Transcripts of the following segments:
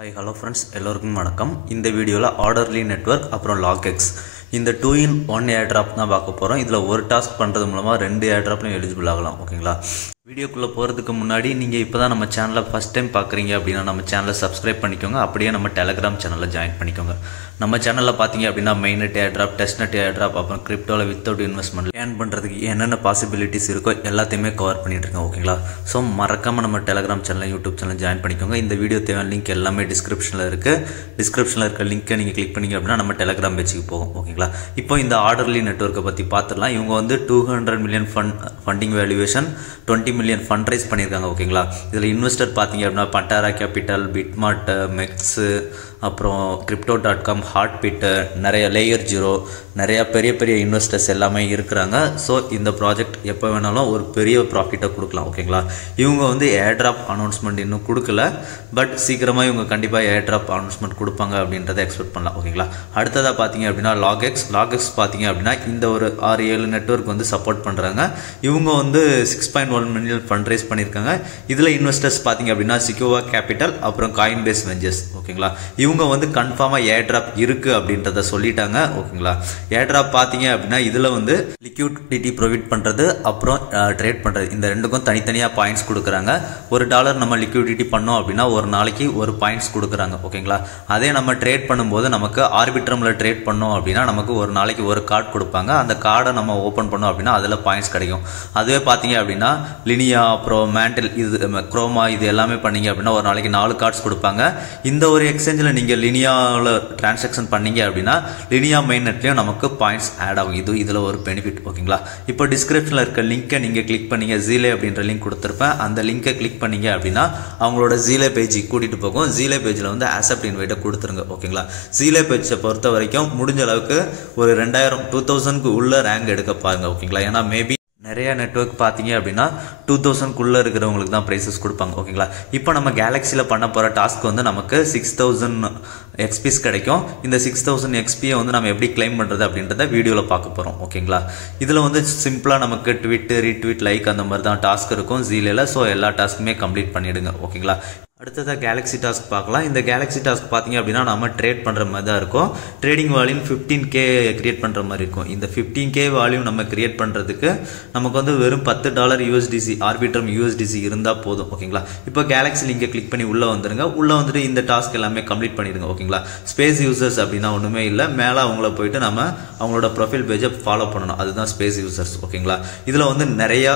Hi, hello friends, எல்லாருக்கும் வணக்கம். இந்த வீடியோல ஆர்டர்லி நெட்வொர்க் அப்புறம் லாக்எக்ஸ் இந்த 2-in-1 ஏர்ட்ராப் தான் பார்க்க போறோம். இதுல ஒரு டாஸ்க் பண்றது மூலமா ரெண்டு ஏர்ட்ராப்லயும் எலிஜிபிள் ஆகலாம். ஓகேங்களா? வீடியோக்குள்ள போறதுக்கு முன்னாடி நீங்க இப்பதான் நம்ம சேனலை ஃபர்ஸ்ட் டைம் பார்க்கறீங்க அப்படினா நம்ம சேனலை சப்ஸ்கிரைப் பண்ணிக்கோங்க. அப்படியே நம்ம டெலகிராம் சேனல்ல ஜாயின் பண்ணிக்கோங்க. நம்ம சேனல்ல பாத்தீங்க அப்படினா மெயின்நெட் ஏர்ட்ராப், டெஸ்ட்நெட் ஏர்ட்ராப் அப்புறம் கிரிப்டோல வித்தவுட் இன்வெஸ்ட்மென்ட் ஏர்ன் பண்றதுக்கு என்னென்ன பாசிபிலிட்டிஸ் இருக்கோ எல்லாத்தையுமே கவர் பண்ணிட்டு இருக்கேன். ஓகேங்களா? சோ மறக்காம நம்ம Telegram channel, YouTube channel join பண்ணிக்கோங்க. இந்த வீடியோ தேவையான லிங்க் எல்லாமே டிஸ்கிரிப்ஷன்ல இருக்கு. டிஸ்கிரிப்ஷன்ல இருக்க லிங்கை நீங்க கிளிக் பண்ணீங்க அப்படினா நம்ம டெலகிராம் பேஜுக்கு போகும். ஓகேங்களா? இப்போ இந்த ஆர்டர்லி நெட்வொர்க்கை பத்தி பார்த்துடலாம். இவங்க வந்து 200 million funding valuation, 20 million fund raise பண்ணியிருக்காங்க. ஓகேங்களா? இதில் இன்வெஸ்டர் பார்த்தீங்க அப்படின்னா பட்டாரா கேபிட்டல், பிட்மார்ட், மெக்ஸ், அப்புறம் கிரிப்டோ.com, ஹார்ட்பிட், நிறைய லேயர் 0, நிறையா பெரிய பெரிய இன்வெஸ்டர்ஸ் எல்லாமே இருக்கிறாங்க. ஸோ இந்த ப்ராஜெக்ட் எப்போ வேணாலும் ஒரு பெரிய ப்ராஃபிட்டை கொடுக்கலாம். ஓகேங்களா? இவங்க வந்து ஏர்ட்ராப் அனௌன்ஸ்மெண்ட் இன்னும் கொடுக்கல, பட் சீக்கிரமாக இவங்க கண்டிப்பாக ஏர்ட்ராப் அனௌன்ஸ்மெண்ட் கொடுப்பாங்க அப்படின்றத எக்ஸ்பெக்ட் பண்ணலாம். ஓகேங்களா? அடுத்ததாக பார்த்தீங்க அப்படின்னா லாக்எக்ஸ் பார்த்தீங்க அப்படின்னா இந்த ஒரு 6-7 நெட்வொர்க் வந்து சப்போர்ட் பண்ணுறாங்க. இவங்க வந்து 6.1 மில்லியன் ஃபண்ட் ரைஸ் பண்ணியிருக்காங்க. இதில் இன்வெஸ்டர்ஸ் பார்த்தீங்க அப்படின்னா சிக்யூவா கேபிட்டல் அப்புறம் காயின்பேஸ் வெஞ்சர்ஸ். ஓகேங்களா? இவங்க வந்து கன்ஃபார்மாக ஏர்ட்ராப் இருக்கு அப்படின்றத சொல்லிட்டாங்க. ஓகேங்களா? ஏர்ட்ராப் பார்த்தீங்க அப்படின்னா இதில் வந்து லிக்விடிட்டி ப்ரொவைட் பண்ணுறது அப்புறம் ட்ரேட் பண்ணுறது, இந்த ரெண்டுக்கும் தனித்தனியாக பாயிண்ட்ஸ் கொடுக்குறாங்க. $1 நம்ம லிக்விடிட்டி பண்ணோம் அப்படின்னா ஒரு நாளைக்கு ஒரு பாயிண்ட்ஸ் கொடுக்குறாங்க. ஓகேங்களா? அதே நம்ம ட்ரேட் பண்ணும்போது நமக்கு ஆர்பிட்ரமில் ட்ரேட் பண்ணோம் அப்படின்னா நமக்கு ஒரு நாளைக்கு ஒரு கார்டு கொடுப்பாங்க. அந்த கார்டை நம்ம ஓப்பன் பண்ணோம் அப்படின்னா அதில் பாயிண்ட்ஸ் கிடைக்கும். அதுவே பார்த்தீங்க அப்படின்னா லினியா அப்புறம் மேண்டில், இது குரோமா, இது எல்லாமே பண்ணீங்க அப்படின்னா ஒரு நாளைக்கு 4 கார்ட்ஸ் கொடுப்பாங்க. இந்த ஒரு எக்ஸ்சேஞ்சில் நீங்கள் லினியாவில் டிரான்சாக்ஷன் பண்ணீங்க அப்படின்னா லினியா மெயின் நெட்லையும் நமக்கு பாயிண்ட்ஸ் ஆட் ஆகும். இதில் ஒரு பெனிஃபிட். ஓகேங்களா? இப்போ டிஸ்கிரிப்ஷனில் இருக்க லிங்கை நீங்கள் கிளிக் பண்ணீங்க, ஜீலே அப்படின்ற லிங்க் கொடுத்துருப்பேன். அந்த லிங்கை கிளிக் பண்ணீங்க அப்படின்னா அவங்களோட ஜீலே பேஜுக்கு கூட்டிகிட்டு போகும். ஜீலே பேஜில் வந்து ஆக்செப்ட் இன்வைட்டை கொடுத்துருங்க. ஓகேங்களா? ஜீலே பேஜை பொறுத்த வரைக்கும் முடிஞ்ச அளவுக்கு ஒரு 2000-2000க்கு உள்ள ரேங்க் எடுக்க பாருங்க. ஓகேங்களா? ஏன்னா மேபி நிறைய நெட்வொர்க் பார்த்தீங்க அப்படின்னா 2000க்குள்ளே இருக்கிறவங்களுக்கு தான் ப்ரைஸஸ் கொடுப்பாங்க. ஓகேங்களா? இப்போ நம்ம கேலக்ஸியில் பண்ண போகிற டாஸ்க் வந்து நமக்கு 6000 எக்ஸ்பிஸ் கிடைக்கும். இந்த 6000 எக்ஸ்பியை வந்து நம்ம எப்படி கிளைம் பண்ணுறது அப்படின்றத வீடியோவில் பார்க்க போகிறோம். ஓகேங்களா? இதில் வந்து சிம்பிளாக நமக்கு ட்வீட், ரீட்வீட், லைக் அந்த மாதிரி தான் டாஸ்க் இருக்கும் ஜீலேல. ஸோ எல்லா டாஸ்க்குமே கம்ப்ளீட் பண்ணிவிடுங்க. ஓகேங்களா? அடுத்ததாக கேலக்ஸி டாஸ்க் பார்க்கலாம். இந்த கேலக்ஸி டாஸ்க் பார்த்தீங்க அப்படின்னா நம்ம ட்ரேட் பண்ணுற மாதிரி தான் இருக்கும். ட்ரேடிங் வால்யூம் 15K கிரியேட் பண்ணுற மாதிரி இருக்கும். இந்த 15K வால்யூம் நம்ம கிரியேட் பண்ணுறதுக்கு நமக்கு வந்து வெறும் $10 USDC, ஆர்பிட்ரம் USDC இருந்தால் போதும். ஓகேங்களா? இப்போ கேலக்ஸி லிங்கை கிளிக் பண்ணி உள்ளே வந்துடுங்க. உள்ளே வந்துட்டு இந்த டாஸ்க் எல்லாமே கம்ப்ளீட் பண்ணிடுங்க. ஓகேங்களா? ஸ்பேஸ் யூசர்ஸ் அப்படின்னா ஒன்றுமே இல்லை. மேலே அவங்கள போயிட்டு நம்ம அவங்களோட ப்ரொஃபைல் பேஜை ஃபாலோ பண்ணணும். அதுதான் ஸ்பேஸ் யூசர்ஸ். ஓகேங்களா? இதில் வந்து நிறையா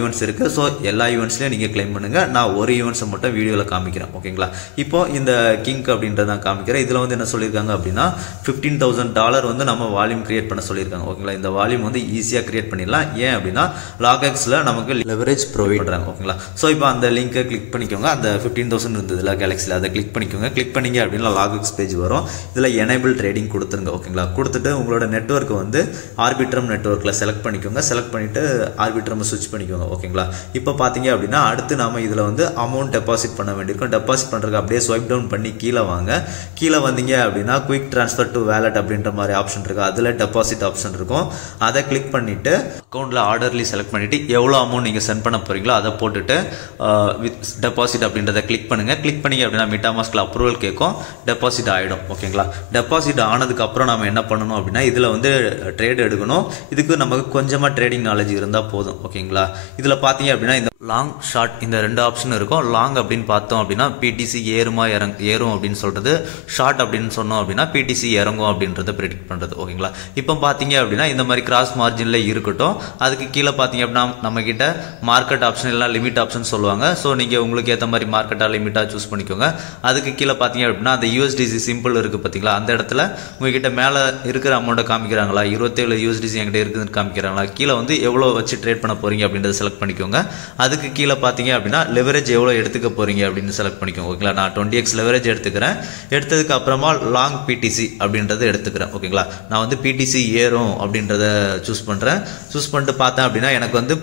ஈவெண்ட்ஸ் இருக்குது. ஸோ எல்லா ஈவெண்ட்ஸ்லையும் நீங்கள் கிளைம் பண்ணுங்கள். நான் ஒரு ஈவெண்ட்ஸை மட்டும் வீடியோவில் காமிக்கிறேன். ஓகேங்களா? இப்போ இந்த கிங்க் அப்படின்றத காமிக்கிறேன். இதுல வந்து என்ன சொல்லியிருக்காங்க அப்படின்னா $15,000 வந்து நம்ம வால்யூம் கிரியேட் பண்ண சொல்லியிருக்காங்க. ஓகேங்களா? இந்த வால்யூம் வந்து ஈஸியா கிரியேட் பண்ணிடலாம். ஏன் அப்படின்னா லாக்எக்ஸ்ல நமக்கு லெவரேஜ் ப்ரொவைட் பண்றாங்க. ஓகேங்களா? ஸோ இப்போ அந்த லிங்கை கிளிக் பண்ணிக்கோங்க. அந்த 15,000 இருந்ததுல கேலக்ஸில அதை கிளிக் பண்ணிக்கோங்க. கிளிக் பண்ணீங்க அப்படின்னா லாக்எக்ஸ் பேஜ் வரும். இதுல எனேபிள் ட்ரேடிங் கொடுத்துருங்க. ஓகேங்களா? கொடுத்துட்டு உங்களோட நெட்வொர்க் வந்து ஆர்பிட்ரம் நெட்வொர்க்ல செலக்ட் பண்ணிக்கோங்க. செலக்ட் பண்ணிட்டு ஆர்பிட்ரம் ஸ்விட்ச் பண்ணிக்கோங்க. ஓகேங்களா? இப்போ பாத்தீங்க அப்படின்னா அடுத்து நாம இதுல வந்து அமௌண்ட் டெபாசிட் பண்ண வேண்டியிருக்கும். டெபாசிட் பண்றதுக்கு அப்படியே ஸ்வைப் டவுன் பண்ணி கீழே வாங்க. கீழே வந்தீங்க அப்படின்னா குயிக் ட்ரான்ஸ்ஃபர் டு வேலட் அப்படின்ற மாதிரி ஆப்ஷன் இருக்கு. அதுல டெபாசிட் ஆப்ஷன் இருக்கும். அதை கிளிக் பண்ணிட்டு அக்கௌண்ட்ல ஆர்டர்லி செலக்ட் பண்ணிட்டு எவ்வளவு அமௌண்ட் நீங்க சென்ட் பண்ண போறீங்களோ அதை போட்டுட்டு டெபாசிட் அப்படின்றத கிளிக் பண்ணுங்க. கிளிக் பண்ணீங்க அப்படின்னா மெட்டாமாஸ்க்ல அப்ரூவல் கேட்கும். டெபாசிட் ஆயிடும். ஓகேங்களா? டெபாசிட் ஆனதுக்கு அப்புறம் நாம என்ன பண்ணணும் அப்படின்னா இதுல வந்து ட்ரேட் எடுக்கணும். இதுக்கு நமக்கு கொஞ்சமா ட்ரேடிங் நாலேஜ் இருந்தா போதும். ஓகேங்களா? இதுல பாத்தீங்க அப்படின்னா இந்த லாங் ஷார்ட் இந்த ரெண்டு ஆப்ஷன் இருக்கும். லாங் அப்படின்னு பார்த்தோம் அப்படின்னா பிடிசி ஏறும் அப்படின்னு சொல்றது, ஷார்ட் அப்படின்னு சொன்னோம் அப்படின்னா பிடிசி இறங்கும் அப்படின்றத ப்ரெடிக்ட் பண்றது. ஓகேங்களா? இப்போ பாத்தீங்க அப்படின்னா இந்த மாதிரி கிராஸ் மார்ஜின்ல இருக்கட்டும். அதுக்கு கீழே பாத்தீங்க அப்படின்னா நம்ம கிட்ட மார்க்கெட் ஆப்ஷன் இல்ல லிமிட் ஆப்ஷன் சொல்லுவாங்க. ஸோ நீங்க உங்களுக்கு ஏற்ற மாதிரி மார்க்கெட்டா லிமிட்டா சூஸ் பண்ணிக்கோங்க. அதுக்கு கீழே பாத்தீங்க அப்படின்னா அந்த USDC சிம்பிள் இருக்கு பாத்தீங்களா, அந்த இடத்துல உங்ககிட்ட மேல இருக்கிற அமௌண்ட்டை காமிக்கிறாங்களா, 27 USDC என்கிட்ட இருக்குதுன்னு காமிக்கிறாங்களா, கீழே வந்து எவ்வளவு வச்சு ட்ரேட் பண்ண போறீங்க அப்படின்றத செலக்ட் பண்ணிக்கோங்க. அதுக்கு கீழே பாத்தீங்க அப்படின்னா லெவரேஜ் எவ்வளவு எடுத்துக்க போறீங்க அப்படின்னு செலக்ட் பண்ணிக்கோங்க. ஓகேங்களா? நான் 20x லெவரேஜ் எடுத்துக்கிறேன். எடுத்ததுக்கு அப்புறமா லாங் PTC அப்படின்றத எடுத்துக்கிறேன். ஓகேங்களா? நான் வந்து PTC ஏறும் அப்படின்றத சூஸ் பண்றேன். சூஸ் பண்ணிட்டு பார்த்தேன் அப்படின்னா எனக்கு வந்து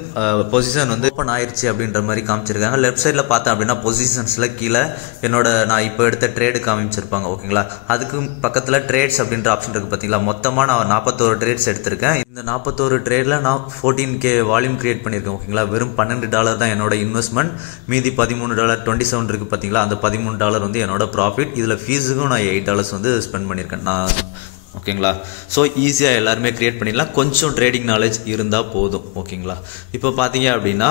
பொசிஷன் வந்து ஓப்பன் ஆயிருச்சு அப்படின்ற மாதிரி காமிச்சிருக்காங்க. லெஃப்ட் சைட்ல பார்த்தேன் அப்படின்னா பொசிஷன்ஸ்ல கீழே என்னோட நான் இப்போ எடுத்த ட்ரேடு காமிச்சிருப்பாங்க. ஓகேங்களா? அதுக்கு பக்கத்துல ட்ரேட்ஸ் அப்படின்ற ஆப்ஷன் இருக்கு பாத்தீங்களா. மொத்தமா நான் 41 ட்ரேட்ஸ் எடுத்திருக்கேன். இந்த 41 ட்ரேட்ல நான் 14K வால்யூம் கிரியேட் பண்ணியிருக்கேன். ஓகேங்களா? வெறும் $12 தான் என்னோட இன்வெஸ்ட்மெண்ட். மீதி $13 27 இருக்குது பார்த்தீங்களா, அந்த $13 வந்து என்னோட ப்ராஃபிட். இதில் ஃபீஸுக்கும் நான் $8 வந்து ஸ்பெண்ட் பண்ணியிருக்கேன் நான். ஓகேங்களா. ஸோ ஈஸியாக எல்லாருமே க்ரியேட் பண்ணிடலாம், கொஞ்சம் ட்ரேடிங் நாலேஜ் இருந்தால் போதும். ஓகேங்களா. இப்போ பார்த்தீங்க அப்படின்னா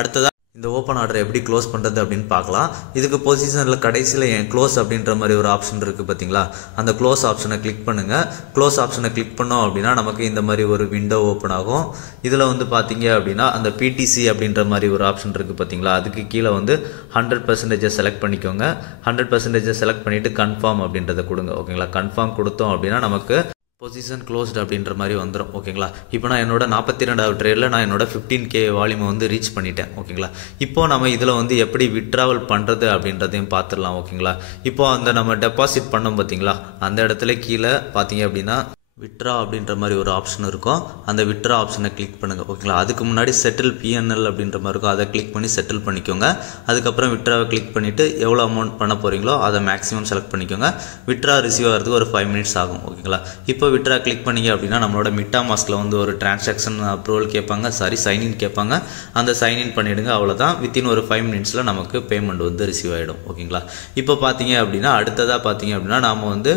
அடுத்ததாக இந்த ஓப்பன் ஆர்டர் எப்படி க்ளோஸ் பண்ணுறது அப்படின்னு பார்க்கலாம். இதுக்கு பொசிஷனில் கடைசியில் என் க்ளோஸ் அப்படின்ற மாதிரி ஒரு ஆப்ஷன் இருக்குது பார்த்தீங்களா, அந்த க்ளோஸ் ஆப்ஷனை கிளிக் பண்ணுங்கள். க்ளோஸ் ஆப்ஷனை கிளிக் பண்ணோம் அப்படின்னா நமக்கு இந்த மாதிரி ஒரு விண்டோ ஓப்பன் ஆகும். இதில் வந்து பார்த்தீங்க அப்படின்னா அந்த பிடிசி அப்படின்ற மாதிரி ஒரு ஆப்ஷன் இருக்குது பார்த்தீங்களா, அதுக்கு கீழே வந்து 100% செலக்ட் பண்ணிக்கோங்க. 100% செலக்ட் பண்ணிவிட்டு கன்ஃபார்ம் அப்படின்றத கொடுங்க. ஓகேங்களா. கன்ஃபார்ம் கொடுத்தோம் அப்படின்னா நமக்கு பொசிஷன் க்ளோஸ்டு அப்படின்ற மாதிரி வந்துடும். ஓகேங்களா. இப்போ நான் என்னோட 42வது ட்ரேடில் நான் என்னோட 15K வால்யூமை வந்து ரீச் பண்ணிட்டேன். ஓகேங்களா. இப்போது நம்ம இதில் வந்து எப்படி விட்ராவல் பண்ணுறது அப்படின்றதையும் பார்த்துடலாம். ஓகேங்களா. இப்போது அந்த நம்ம டெபாசிட் பண்ணோம் பார்த்தீங்களா, அந்த இடத்துல கீழே பார்த்தீங்க அப்படின்னா விட்ரா அப்படின்ற மாதிரி ஒரு ஆப்ஷன் இருக்கும். அந்த விட்ரா ஆப்ஷனை கிளிக் பண்ணுங்கள். ஓகேங்களா. அதுக்கு முன்னாடி செட்டில் PNL அப்படின்ற மாதிரி இருக்கும், அதை கிளிக் பண்ணி செட்டில் பண்ணிக்கோங்க. அதுக்கப்புறம் விட்ராவை கிளிக் பண்ணிவிட்டு எவ்வளோ அமௌண்ட் பண்ண போகிறீங்களோ அதை மேக்ஸிமம் செலக்ட் பண்ணிக்கோங்க. விட்ரா ரிசீவ் ஆகிறதுக்கு ஒரு 5 மினிட்ஸ் ஆகும். ஓகேங்களா. இப்போ விட்ரா கிளிக் பண்ணிங்க அப்படின்னா நம்மளோட MetaMaskல வந்து ஒரு டிரான்சாக்ஷன் அப்ரூவல் கேட்பாங்க, சைன்இன் கேட்பாங்க. அந்த சைன்இன் பண்ணிவிடுங்க. அவ்வளோதான். வித்தின் ஒரு 5 மினிட்ஸில் நமக்கு பேமெண்ட் வந்து ரிசீவ் ஆகிடும். ஓகேங்களா. இப்போ பார்த்தீங்க அப்படின்னா அடுத்ததாக பார்த்தீங்க அப்படின்னா நாம் வந்து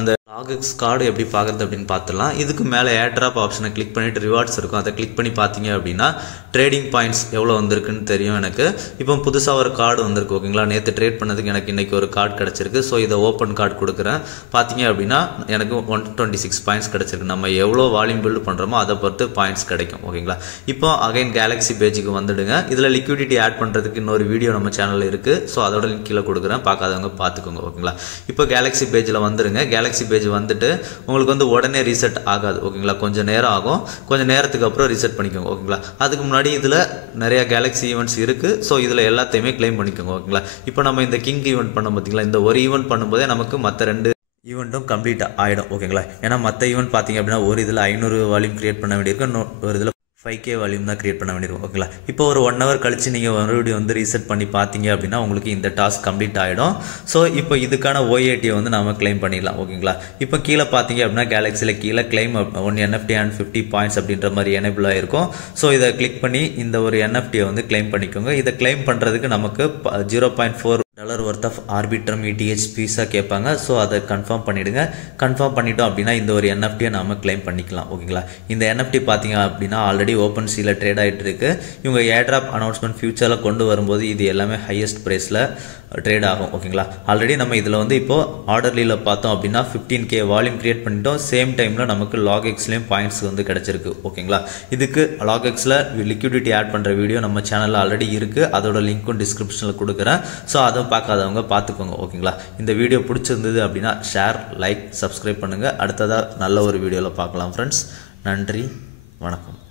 அந்த லாகெக்ஸ் கார்டு எப்படி பார்க்குறது அப்படின்னு பார்த்துலாம். இதுக்கு மேலே ஏர்ட்ராப் ஆப்ஷனை கிளிக் பண்ணிவிட்டு ரிவார்ட்ஸ் இருக்கும், அதை கிளிக் பண்ணி பார்த்தீங்க அப்படின்னா ட்ரேடிங் பாயிண்ட்ஸ் எவ்வளோ வந்திருக்குன்னு தெரியும் எனக்கு. இப்போ புதுசாக ஒரு கார்டு வந்திருக்கு. ஓகேங்களா. நேற்று ட்ரேட் பண்ணதுக்கு எனக்கு இன்றைக்கி ஒரு கார்டு கிடச்சிருக்கு. ஸோ இதை ஓப்பன் கார்டு கொடுக்குறேன். பார்த்தீங்க அப்படின்னா எனக்கு 126 பாயிண்ட்ஸ் கிடச்சிருக்கு. நம்ம எவ்வளோ வால்யூம் பில்டு பண்ணுறோமோ அதை பொறுத்து பாயிண்ட்ஸ் கிடைக்கும். ஓகேங்களா. இப்போ அகைன் கேலக்ஸி பேஜுக்கு வந்துடுங்க. இதில் லிக்விடிட்டி ஆட் பண்ணுறதுக்கு இன்னொரு வீடியோ நம்ம சேனலில் இருக்குது. ஸோ அதோட லிங்க் கீழே கொடுக்குறேன், பார்க்காதவங்க பார்த்துக்கோங்க. ஓகேங்களா. இப்போ கேலக்ஸி பேஜில் வந்துடுங்க. கேலக்ஸி பேஜ் வந்துட்டு உங்களுக்கு வந்து உடனே ரீசெட் ஆகாது. ஓகேங்களா. கொஞ்சம் நேரம் ஆகும். கொஞ்சம் நேரத்துக்கு அப்புறம் ரீசெட் பண்ணிக்கோங்க. ஓகேங்களா. அதுக்கு முன்னாடி இதில் நிறைய கேலக்ஸி ஈவெண்ட்ஸ் இருக்குது. ஸோ இதில் எல்லாத்தையுமே கிளைம் பண்ணிக்கோங்க. ஓகேங்களா. இப்போ நம்ம இந்த கிங் ஈவெண்ட் பண்ணோம் பார்த்தீங்களா, இந்த ஒரு ஈவெண்ட் பண்ணும்போதே நமக்கு மற்ற 2 ஈவெண்ட்டும் கம்ப்ளீட் ஆகிடும். ஓகேங்களா. ஏன்னா மற்ற ஈவெண்ட் பார்த்தீங்க அப்படின்னா ஒரு இதில் 500 வால்யூம் கிரியேட் பண்ண வேண்டியிருக்கும், இன்னொரு இதில் 5K வால்யூம் தான் கிரியேட் பண்ண வேண்டியிருக்கும். ஓகேங்களா. இப்போ ஒரு 1 hour கழிச்சு நீங்கள் மறுபடியும் வந்து ரீசெட் பண்ணி பார்த்தீங்க அப்படின்னா உங்களுக்கு இந்த டாஸ்க் கம்ப்ளீட் ஆகிடும். ஸோ இப்போ இதுக்கான OAT வந்து நம்ம கிளைம் பண்ணிடலாம். ஓகேங்களா. இப்போ கீழே பார்த்தீங்க அப்படின்னா கேலக்ஸியில் கீழே கிளைம் 1 NFT and 50 பாயிண்ட்ஸ் அப்படின்ற மாதிரி எனேபிள் ஆகிருக்கும். ஸோ இதை கிளிக் பண்ணி இந்த ஒரு NFTயை வந்து கிளைம் பண்ணிக்கோங்க. இதை கிளைம் பண்ணுறதுக்கு நமக்கு $0.4 ஒர்த் ஆஃப் ஆர்பிட்ரம் ETH பீஸாக கேட்பாங்க. ஸோ அதை கன்ஃபார்ம் பண்ணிவிடுங்க. கன்ஃபார்ம் பண்ணிட்டோம் அப்படின்னா இந்த ஒரு NFTயை நம்ம கிளைம் பண்ணிக்கலாம். ஓகேங்களா. இந்த NFT பார்த்தீங்க அப்படின்னா ஆல்ரெடி ஓப்பன் சீல ட்ரேட் ஆகிட்டு இருக்கு. இவங்க ஏர்ட்ராப் அனௌன்ஸ்மெண்ட் ஃபியூச்சரில் கொண்டு வரும்போது இது எல்லாமே ஹையஸ்ட் ப்ரைஸில் ட்ரேட் ஆகும். ஓகேங்களா. ஆல்ரெடி நம்ம இதில் வந்து இப்போது ஆர்டர்லியில் பார்த்தோம் அப்படின்னா 15K வால்யூம் கிரியேட் பண்ணிட்டோம். சேம் டைமில் நமக்கு லாகெக்ஸ்லேயும் பாயிண்ட்ஸ் வந்து கிடச்சிருக்கு. ஓகேங்களா. இதுக்கு லாகெக்ஸில் லிக்விடிட்டி ஆட் பண்ணுற வீடியோ நம்ம சேனலில் ஆல்ரெடி இருக்குது, அதோட லிங்க்கும் டிஸ்கிரிப்ஷனில் கொடுக்குறேன். ஸோ அதை பார்க்காதவங்க பார்த்துக்கோங்க. ஓகேங்களா. இந்த வீடியோ பிடிச்சிருந்தது அப்படின்னா ஷேர், லைக், சப்ஸ்கிரைப் பண்ணுங்கள். அடுத்ததாக நல்ல ஒரு வீடியோவில் பார்க்கலாம் ஃப்ரெண்ட்ஸ். நன்றி, வணக்கம்.